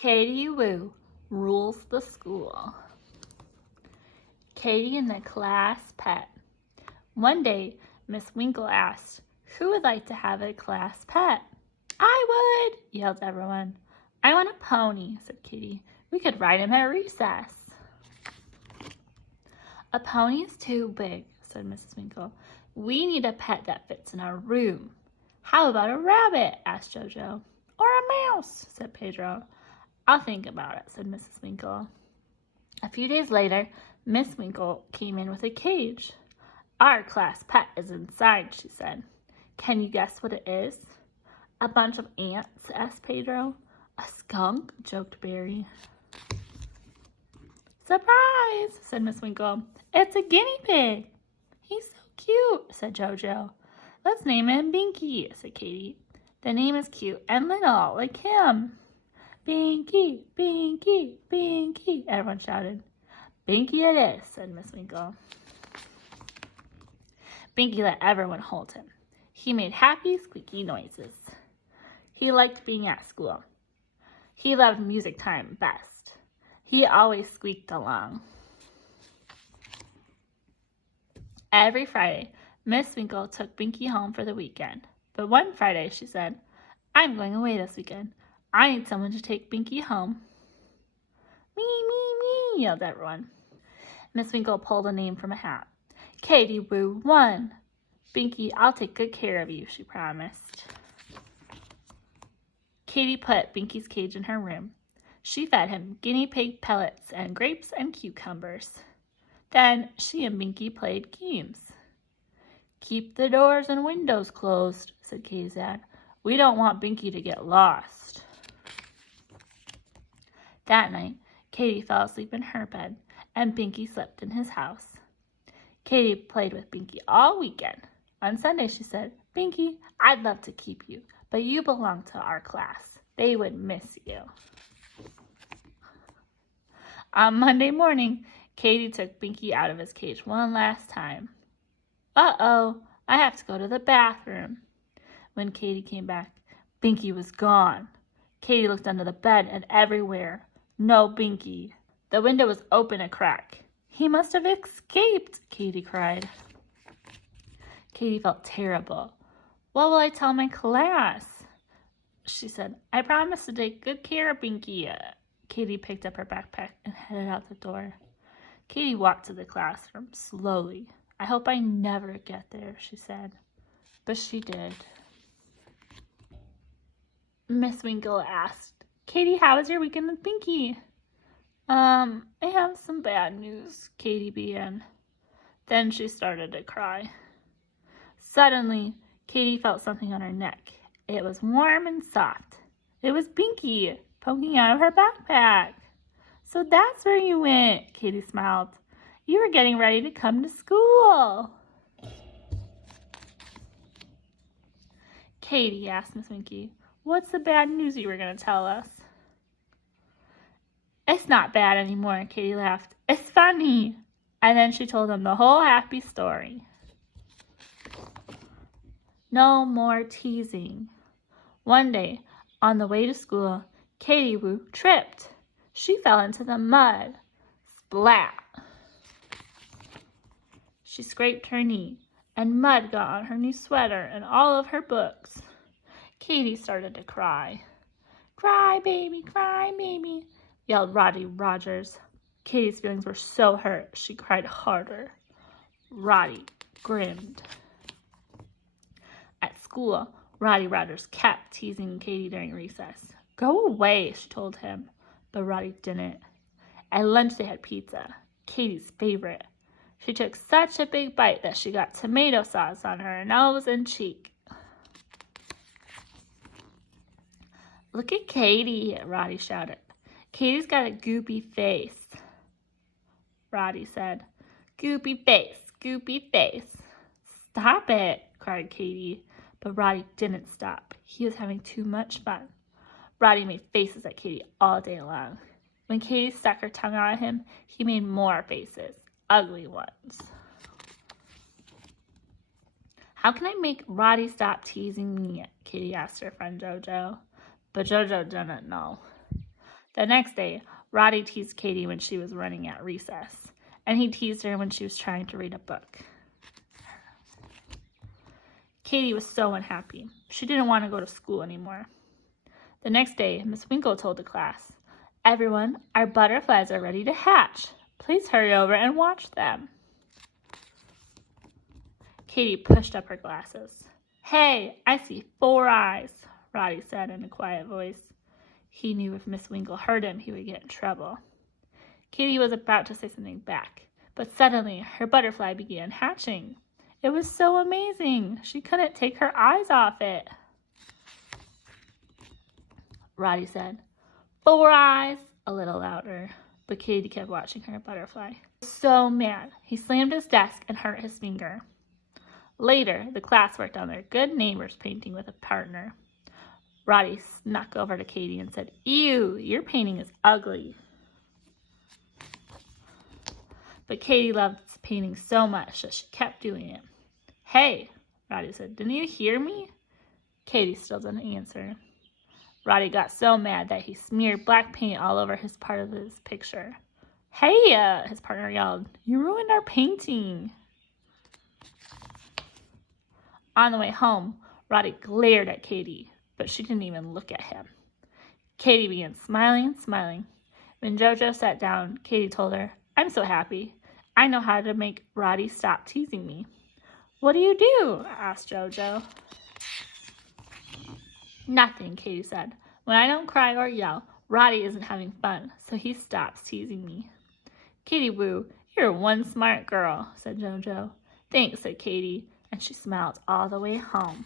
Katie Woo rules the school. Katie and the class pet. One day, Miss Winkle asked, "Who would like to have a class pet?" "I would," yelled everyone. "I want a pony," said Katie. "We could ride him at recess." "A pony is too big," said Mrs. Winkle. "We need a pet that fits in our room." "How about a rabbit?" asked Jojo. "Or a mouse," said Pedro. "I'll think about it," said Mrs. Winkle. A few days later, Miss Winkle came in with a cage. "Our class pet is inside," she said. "Can you guess what it is?" "A bunch of ants?" asked Pedro. "A skunk?" joked Barry. "Surprise!" said Miss Winkle. "It's a guinea pig." "He's so cute," said Jojo. "Let's name him Binky," said Katie. "The name is cute and little, like him." "Binky, Binky, Binky," everyone shouted. "Binky it is," said Miss Winkle. Binky let everyone hold him. He made happy, squeaky noises. He liked being at school. He loved music time best. He always squeaked along. Every Friday, Miss Winkle took Binky home for the weekend. But one Friday, she said, "I'm going away this weekend. I need someone to take Binky home." "Me, me, me," yelled everyone. Miss Winkle pulled a name from a hat. "Katie Woo won." "Binky, I'll take good care of you," she promised. Katie put Binky's cage in her room. She fed him guinea pig pellets and grapes and cucumbers. Then she and Binky played games. "Keep the doors and windows closed," said Katie's dad. "We don't want Binky to get lost." That night, Katie fell asleep in her bed, and Binky slept in his house. Katie played with Binky all weekend. On Sunday, she said, "Binky, I'd love to keep you, but you belong to our class. They would miss you." On Monday morning, Katie took Binky out of his cage one last time. "Uh-oh, I have to go to the bathroom." When Katie came back, Binky was gone. Katie looked under the bed and everywhere. No Binky. The window was open a crack. "He must have escaped," Katie cried. Katie felt terrible. "What will I tell my class?" She said, "I promise to take good care of Binky." Katie picked up her backpack and headed out the door. Katie walked to the classroom slowly. "I hope I never get there," she said. But she did. Miss Winkle asked, "Katie, how was your weekend with Binky?" I have some bad news," Katie began. Then she started to cry. Suddenly, Katie felt something on her neck. It was warm and soft. It was Binky, poking out of her backpack. "So that's where you went," Katie smiled. "You were getting ready to come to school." "Katie," asked Miss Winky, "what's the bad news you were going to tell us?" "It's not bad anymore," Katie laughed. "It's funny." And then she told them the whole happy story. No more teasing. One day, on the way to school, Katie Woo tripped. She fell into the mud. Splat! She scraped her knee, and mud got on her new sweater and all of her books. Katie started to cry. "Cry, baby, yelled Roddy Rogers. Katie's feelings were so hurt, she cried harder. Roddy grinned. At school, Roddy Rogers kept teasing Katie during recess. "Go away," she told him, but Roddy didn't. At lunch they had pizza, Katie's favorite. She took such a big bite that she got tomato sauce on her nose and cheek. "Look at Katie," Roddy shouted. "Katie's got a goopy face." Roddy said, "Goopy face, goopy face." "Stop it," cried Katie. But Roddy didn't stop. He was having too much fun. Roddy made faces at Katie all day long. When Katie stuck her tongue out at him, he made more faces, ugly ones. "How can I make Roddy stop teasing me?" Katie asked her friend Jojo. But Jojo didn't know. The next day, Roddy teased Katie when she was running at recess, and he teased her when she was trying to read a book. Katie was so unhappy. She didn't want to go to school anymore. The next day, Miss Winkle told the class, "Everyone, our butterflies are ready to hatch. Please hurry over and watch them." Katie pushed up her glasses. "Hey, I see 4 eyes," Roddy said in a quiet voice. He knew if Miss Winkle heard him, he would get in trouble. Katie was about to say something back, but suddenly her butterfly began hatching. It was so amazing. She couldn't take her eyes off it. Roddy said, "4 eyes," a little louder, but Katie kept watching her butterfly. So mad, he slammed his desk and hurt his finger. Later, the class worked on their Good Neighbors painting with a partner. Roddy snuck over to Katie and said, "Ew, your painting is ugly." But Katie loved painting so much that she kept doing it. "Hey," Roddy said, "didn't you hear me?" Katie still didn't answer. Roddy got so mad that he smeared black paint all over his part of his picture. "Hey," his partner yelled, "you ruined our painting." On the way home, Roddy glared at Katie, but she didn't even look at him. Katie began smiling and smiling. When JoJo sat down, Katie told her, "I'm so happy. I know how to make Roddy stop teasing me." "What do you do?" asked JoJo. "Nothing," Katie said. "When I don't cry or yell, Roddy isn't having fun, so he stops teasing me." "Katie Woo, you're one smart girl," said JoJo. "Thanks," said Katie, and she smiled all the way home.